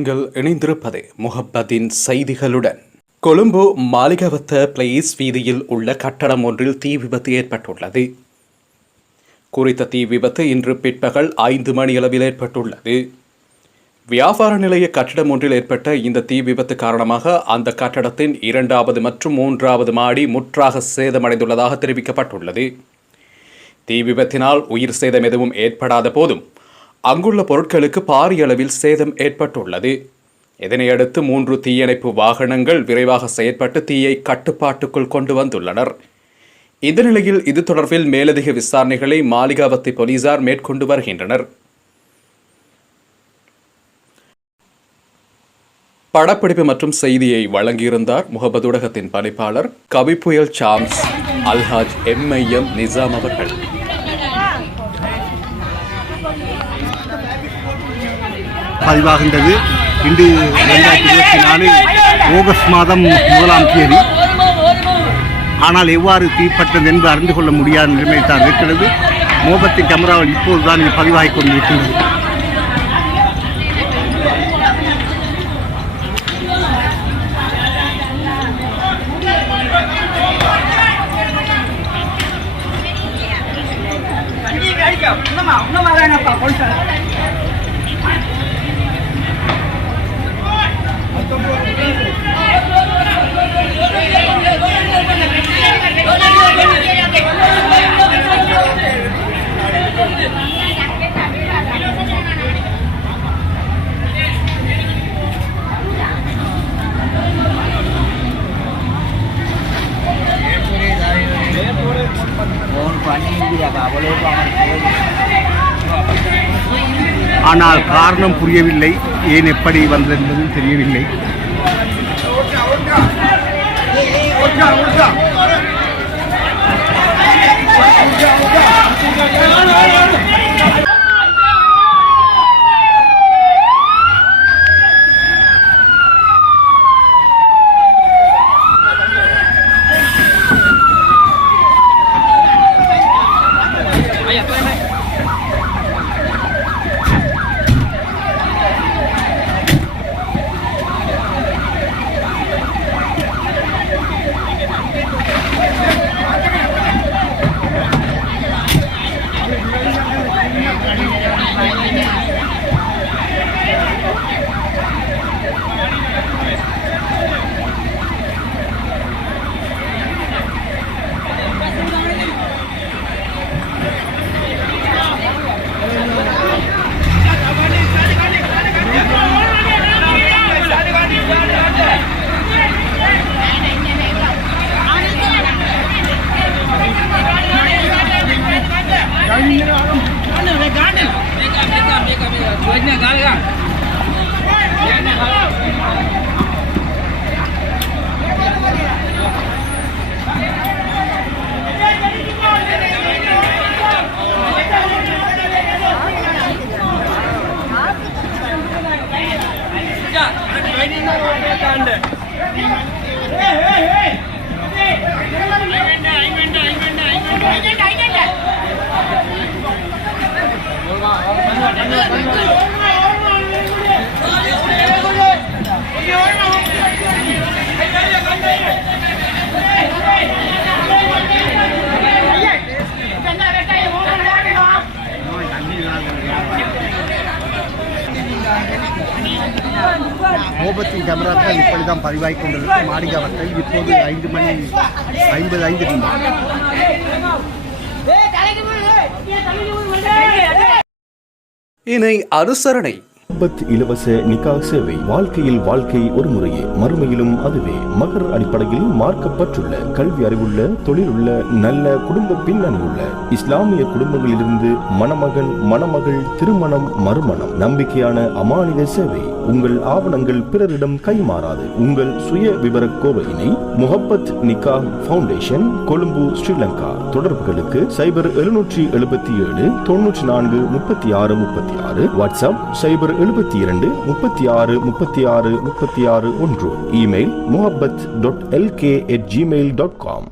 நீங்கள் இணைந்திருப்பது முஹப்பத்தின் செய்திகளுடன். கொழும்பு மாளிகவத்த பிளேஸ் வீதியில் உள்ள கட்டடம் ஒன்றில் தீ விபத்து ஏற்பட்டுள்ளது. குறித்த தீ விபத்து இன்று பிற்பகல் 5 மணியளவில் ஏற்பட்டுள்ளது. வியாபார நிலைய கட்டடம் ஒன்றில் ஏற்பட்ட இந்த தீ விபத்து காரணமாக அந்த கட்டடத்தின் 2வது மற்றும் 3வது மாடி முற்றாக சேதமடைந்துள்ளதாக தெரிவிக்கப்பட்டுள்ளது. தீ விபத்தினால் உயிர் சேதம் எதுவும் ஏற்படாத போதும் அங்குள்ள பொருட்களுக்கு பாரிய அளவில் சேதம் ஏற்பட்டுள்ளது. இதனையடுத்து 3 தீயணைப்பு வாகனங்கள் விரைவாக செயற்பட்டு தீயை கட்டுப்பாட்டுக்குள் கொண்டு வந்துள்ளனர். இந்த நிலையில் இது தொடர்பில் மேலதிக விசாரணைகளை மாளிகாவத்தை போலீசார் மேற்கொண்டு வருகின்றனர். படப்பிடிப்பு மற்றும் செய்தியை வழங்கியிருந்தார் முகபத் ஊடகத்தின் பணிப்பாளர் கவிப்புயல் சாம்ஸ் அல்ஹாஜ் MIM நிசாம் அவர்கள். பதிவாகின்றது. இன்று 2024 ஆகஸ்ட் மாதம் 1ஆம் தேதி. ஆனால் எவ்வாறு தீப்பட்டது என்று அறிந்து கொள்ள முடியாத நிலைமை தான் இருக்கிறது. முகபத்தின் கேமராவில் இப்போதுதான் இது பதிவாகிக் கொண்டிருக்கின்றது. ஆனால் காரணம் புரியவில்லை. ஏன் எப்படி வந்தது என்பதும் தெரியவில்லை. முகபத்தின் கேமராக்கள் இப்படிதான் பதிவாகிக் கொண்டிருக்கும். மாளிகாவத்தை இப்போது 5:55 இணை அனுசரணை. முஹப்பத் இலவச நிக்காஹ் சேவை. வாழ்க்கையில் வாழ்க்கை ஒரு முறையே, மறுமையிலும் அதுவே. மகர் அடிப்படையில் மார்க்கப்பட்டுள்ள, கல்வி அறிவுள்ள, தொழில் உள்ள, நல்ல குடும்ப பின்னணி உள்ள இஸ்லாமிய குடும்பங்களிலிருந்து மணமகன் மணமகள் திருமணம் மறுமணம். நம்பிக்கையான அமானித சேவை. உங்கள் ஆவணங்கள் பிறரிடம் கைமாறாது. உங்கள் சுய விவர கோவையினை முஹப்பத் நிக்காஹ் ஃபவுண்டேஷன், கொழும்பு, ஸ்ரீலங்கா. தொடர்புகளுக்கு 0777 94 36 36, வாட்ஸ்அப் 072 36 36 36 1, இமெயில் muhabbat.lk@gmail.com.